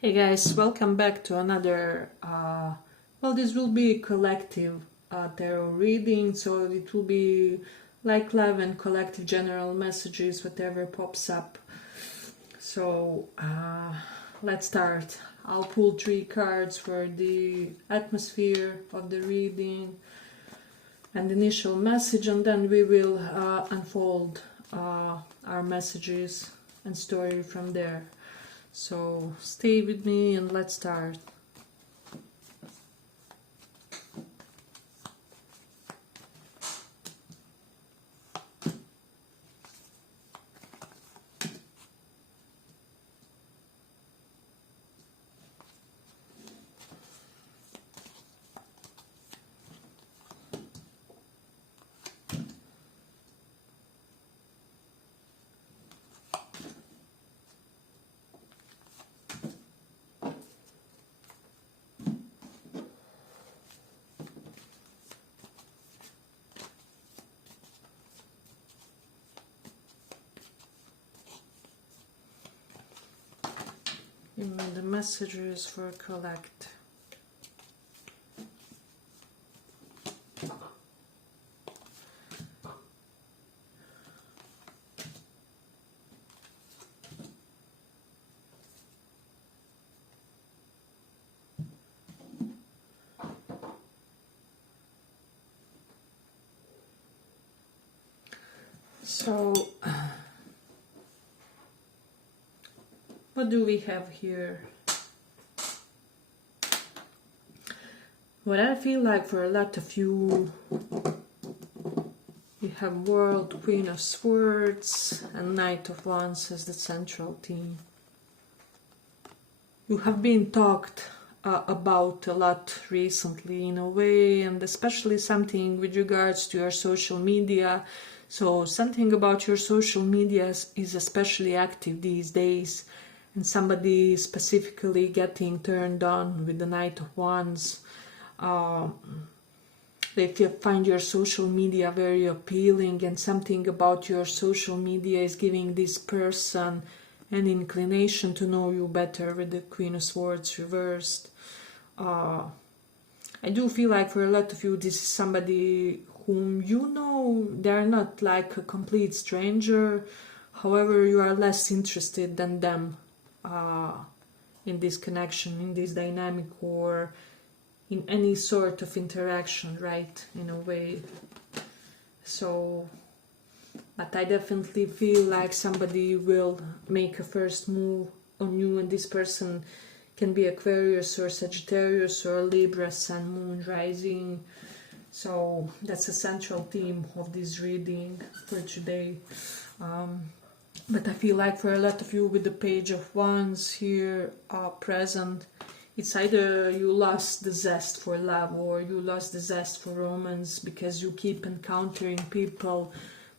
Hey guys, welcome back to another, this will be a collective tarot reading, so it will be like love and collective general messages, whatever pops up. So let's start. I'll pull 3 cards for the atmosphere of the reading and initial message, and then we will unfold our messages and story from there. So stay with me and let's start. Give me the messages for collect. So what do we have here? What I feel like for a lot of you, we have World, Queen of Swords, and Knight of Wands as the central theme. You have been talked about a lot recently in a way, and especially something with regards to your social media. So something about your social media is especially active these days, and somebody specifically getting turned on with the Knight of Wands. They find your social media very appealing, and something about your social media is giving this person an inclination to know you better with the Queen of Swords reversed. I do feel like for a lot of you this is somebody whom you know, they're not like a complete stranger, however you are less interested than them in this connection, in this dynamic, or in any sort of interaction, right, in a way. So, but I definitely feel like somebody will make a first move on you, and this person can be Aquarius or Sagittarius or Libra, Sun, Moon, Rising. So that's a central theme of this reading for today. But I feel like for a lot of you with the Page of Wands here present, it's either you lost the zest for love or you lost the zest for romance because you keep encountering people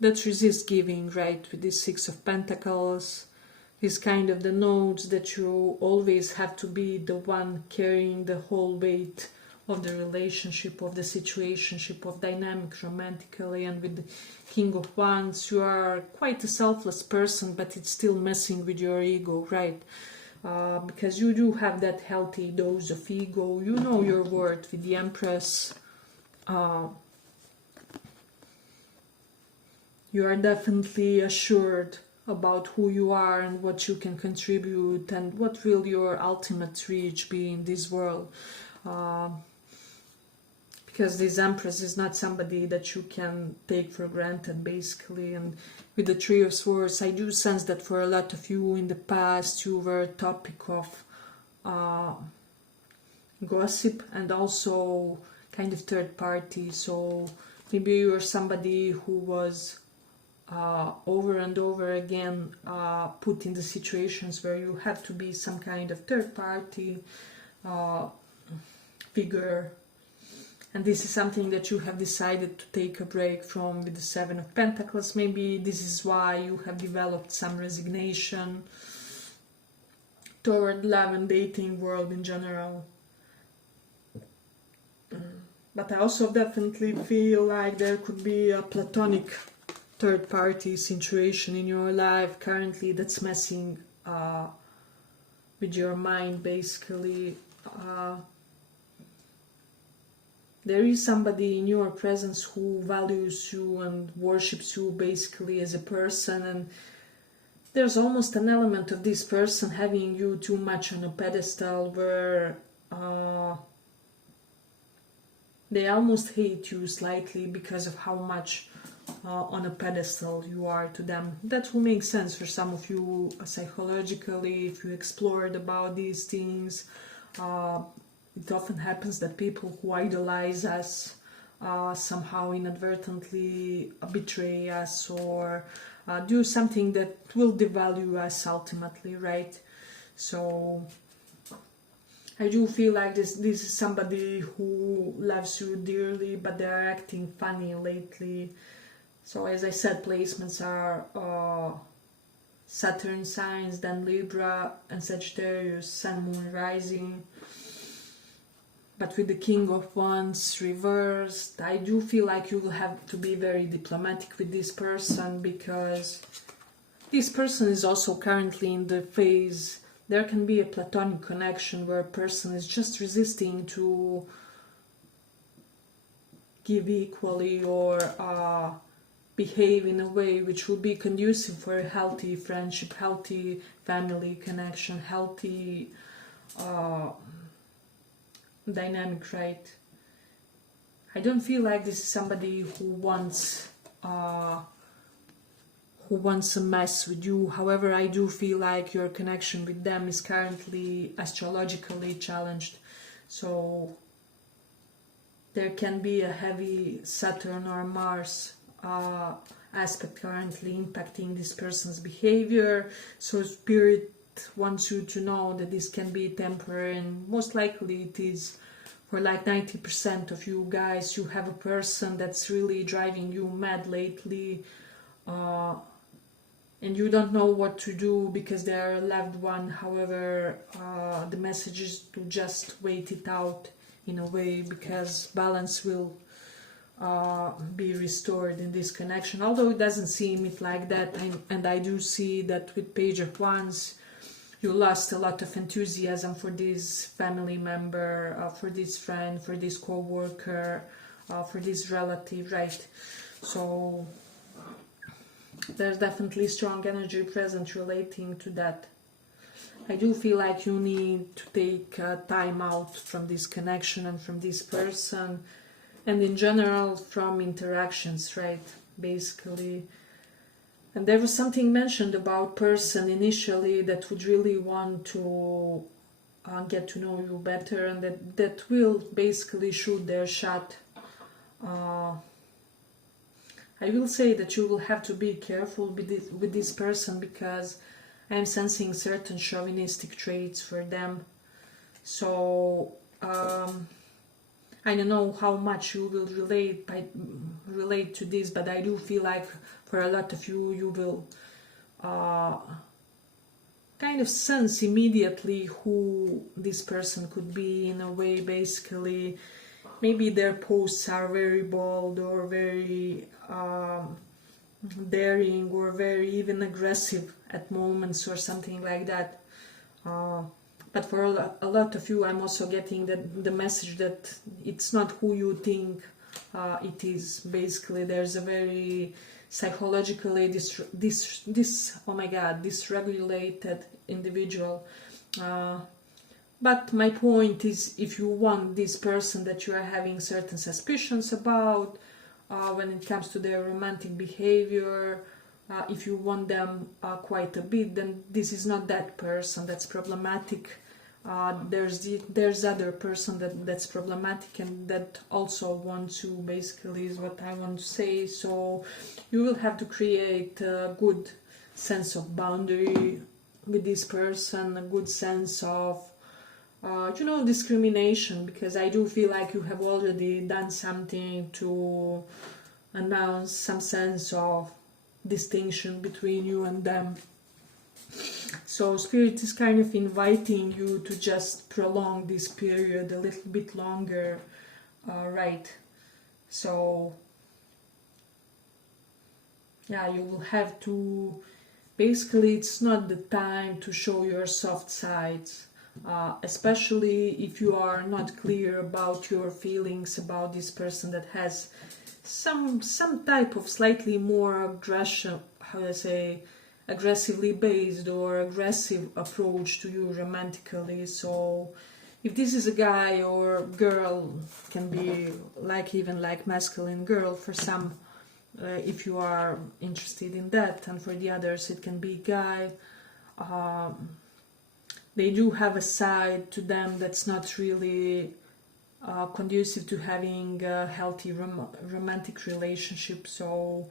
that resist giving, right, with this Six of Pentacles. Is kind of the notes that you always have to be the one carrying the whole weight of the relationship, of the situationship, of dynamic romantically. And with the King of Wands, you are quite a selfless person, but it's still messing with your ego, right? Because you do have that healthy dose of ego. You know your worth with the Empress. You are definitely assured about who you are and what you can contribute and what will your ultimate reach be in this world. Because this Empress is not somebody that you can take for granted, basically. And with the Three of Swords, I do sense that for a lot of you in the past, you were a topic of gossip and also kind of third party. So maybe you were somebody who was over and over again put in the situations where you have to be some kind of third party figure, and this is something that you have decided to take a break from with the Seven of Pentacles. Maybe this is why you have developed some resignation toward love and dating world in general. But I also definitely feel like there could be a platonic third-party situation in your life currently that's messing with your mind, basically. There is somebody in your presence who values you and worships you basically as a person, and there's almost an element of this person having you too much on a pedestal where they almost hate you slightly because of how much on a pedestal you are to them. That will make sense for some of you psychologically if you explored about these things. It often happens that people who idolize us somehow inadvertently betray us or do something that will devalue us ultimately, right? So I do feel like this is somebody who loves you dearly, but they are acting funny lately. So as I said, placements are Saturn signs, then Libra and Sagittarius, Sun, Moon, Rising. But with the King of Wands reversed, I do feel like you will have to be very diplomatic with this person, because this person is also currently in the phase. There can be a platonic connection where a person is just resisting to give equally or behave in a way which will be conducive for a healthy friendship, healthy family connection, healthy dynamic, right? I don't feel like this is somebody who wants a mess with you. However, I do feel like your connection with them is currently astrologically challenged. So there can be a heavy Saturn or Mars aspect currently impacting this person's behavior. So Spirit wants you to know that this can be temporary, and most likely it is. For like 90% of you guys, you have a person that's really driving you mad lately, and you don't know what to do because they're a loved one. However, the message is to just wait it out in a way, because balance will be restored in this connection, although it doesn't seem it like that. And I do see that with Page of Wands, you lost a lot of enthusiasm for this family member, for this friend, for this co-worker, for this relative, right? So there's definitely strong energy present relating to that. I do feel like you need to take time out from this connection and from this person, and in general from interactions, right? Basically. And there was something mentioned about person initially that would really want to get to know you better, and that will basically shoot their shot. I will say that you will have to be careful with this person, because I'm sensing certain chauvinistic traits for them. So I don't know how much you will relate to this, but I do feel like for a lot of you, you will kind of sense immediately who this person could be in a way. Basically, maybe their posts are very bold or very daring or very even aggressive at moments or something like that. But for a lot of you, I'm also getting the message that it's not who you think it is. Basically, there's a very psychologically dysregulated individual. But my point is, if you want this person that you are having certain suspicions about when it comes to their romantic behavior, if you want them quite a bit, then this is not that person that's problematic. There's other person that's problematic and that also wants you, basically, is what I want to say. So you will have to create a good sense of boundary with this person, a good sense of discrimination, because I do feel like you have already done something to announce some sense of distinction between you and them. So Spirit is kind of inviting you to just prolong this period a little bit longer, right? So yeah, you will have to basically it's not the time to show your soft sides, especially if you are not clear about your feelings about this person that has some type of slightly more aggression, how do I say, aggressively based or aggressive approach to you romantically. So if this is a guy or girl, can be like even like masculine girl for some, if you are interested in that, and for the others it can be guy. They do have a side to them that's not really conducive to having a healthy romantic relationship. So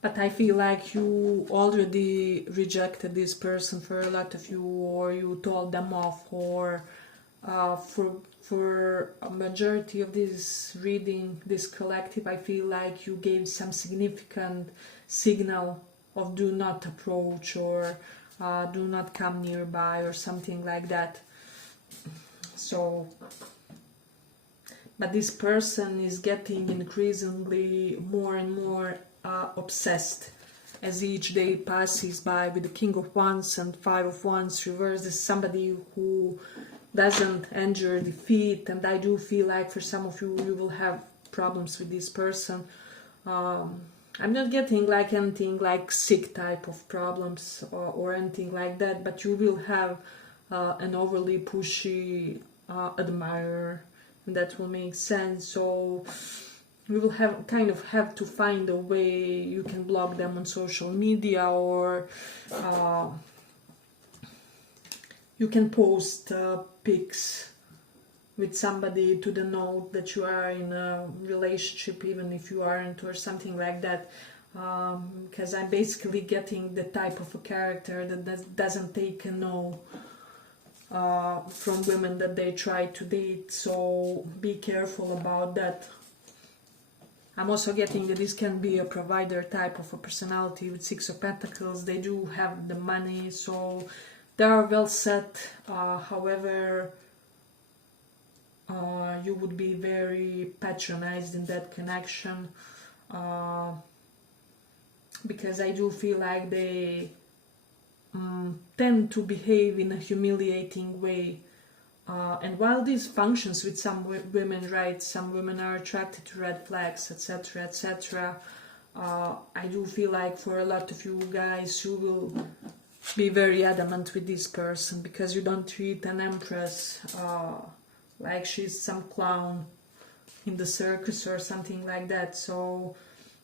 but I feel like you already rejected this person for a lot of you, or you told them off, or for a majority of this reading, this collective, I feel like you gave some significant signal of do not approach, or do not come nearby, or something like that. So, but this person is getting increasingly more and more obsessed as each day passes by, with the King of Wands and Five of Wands reversed. Is somebody who doesn't endure defeat, and I do feel like for some of you, you will have problems with this person. I'm not getting like anything like sick type of problems, or anything like that, but you will have an overly pushy admirer, and that will make sense. So we will have to find a way you can block them on social media, or you can post pics with somebody to the note that you are in a relationship, even if you aren't, or something like that. Because I'm basically getting the type of a character that doesn't take a no from women that they try to date. So be careful about that. I'm also getting that this can be a provider type of a personality with Six of Pentacles. They do have the money, so they are well set. However, you would be very patronized in that connection, because I do feel like they tend to behave in a humiliating way. And while this functions with some women, right, some women are attracted to red flags, etc., etc., I do feel like for a lot of you guys, you will be very adamant with this person, because you don't treat an empress like she's some clown in the circus or something like that. So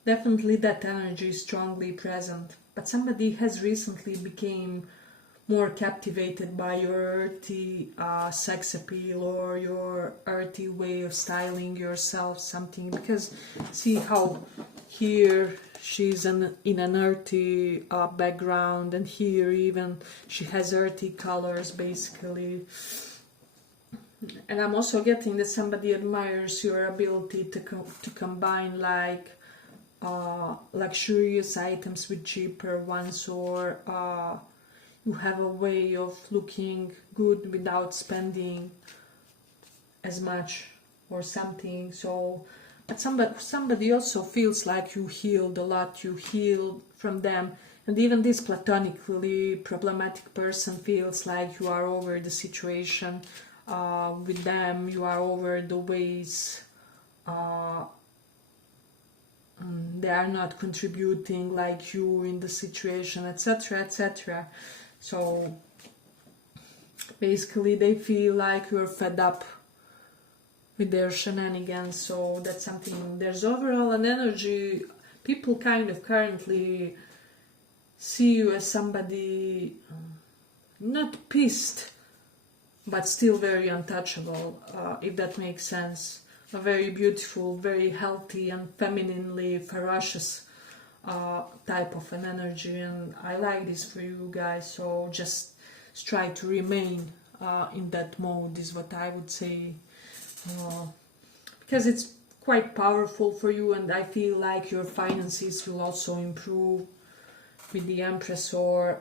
definitely that energy is strongly present. But somebody has recently became more captivated by your earthy sex appeal, or your earthy way of styling yourself, something. Because see how here she's in an earthy background, and here even she has earthy colors basically. And I'm also getting that somebody admires your ability to combine like luxurious items with cheaper ones, or you have a way of looking good without spending as much or something. So, but somebody also feels like you healed a lot, you healed from them. And even this platonically problematic person feels like you are over the situation with them, you are over the ways they are not contributing like you in the situation, etc., etc. So basically they feel like you're fed up with their shenanigans. So that's something. There's overall an energy. People kind of currently see you as somebody not pissed, but still very untouchable, if that makes sense. A very beautiful, very healthy and femininely ferocious type of an energy, and I like this for you guys. So just try to remain in that mode is what I would say, because it's quite powerful for you, and I feel like your finances will also improve with the Empress, or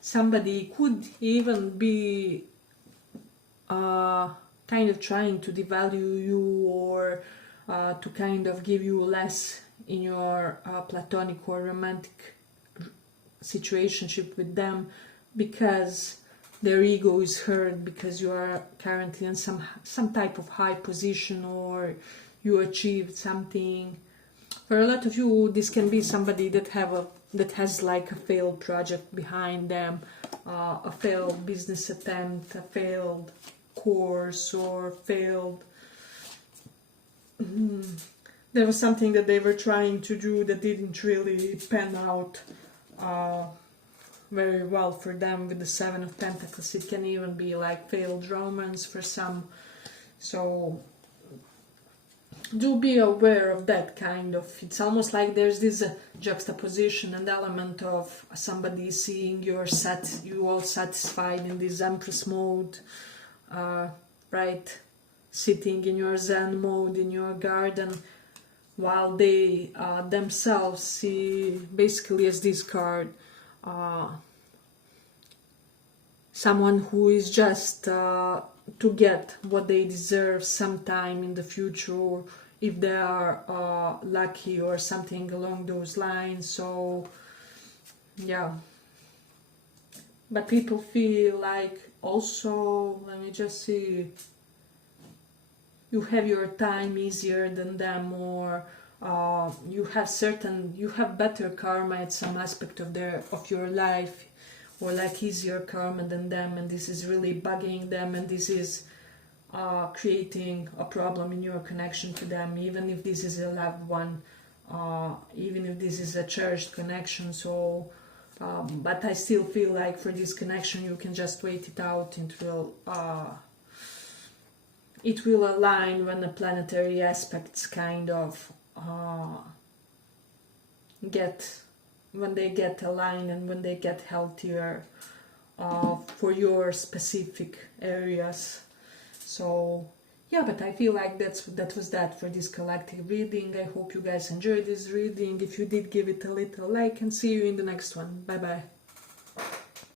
somebody could even be kind of trying to devalue you, or to kind of give you less in your platonic or romantic situationship with them because their ego is hurt, because you are currently in some type of high position, or you achieved something. For a lot of you, this can be somebody that has like a failed project behind them, a failed business attempt, a failed course, or failed there was something that they were trying to do that didn't really pan out very well for them with the Seven of Pentacles. It can even be like failed romance for some. So do be aware of that kind of, it's almost like there's this juxtaposition and element of somebody seeing you all satisfied in this Empress mode, right, sitting in your Zen mode in your garden, while they themselves see basically as this card someone who is just to get what they deserve sometime in the future, or if they are lucky or something along those lines. So yeah, but people feel like also, let me just see, you have your time easier than them, or you have better karma at some aspect of your life, or like easier karma than them, and this is really bugging them, and this is creating a problem in your connection to them, even if this is a loved one, even if this is a cherished connection. So but I still feel like for this connection you can just wait it out. It will align when the planetary aspects kind of when they get aligned and when they get healthier for your specific areas. So yeah, but I feel like that was that for this collective reading. I hope you guys enjoyed this reading. If you did, give it a little like, and see you in the next one. Bye bye.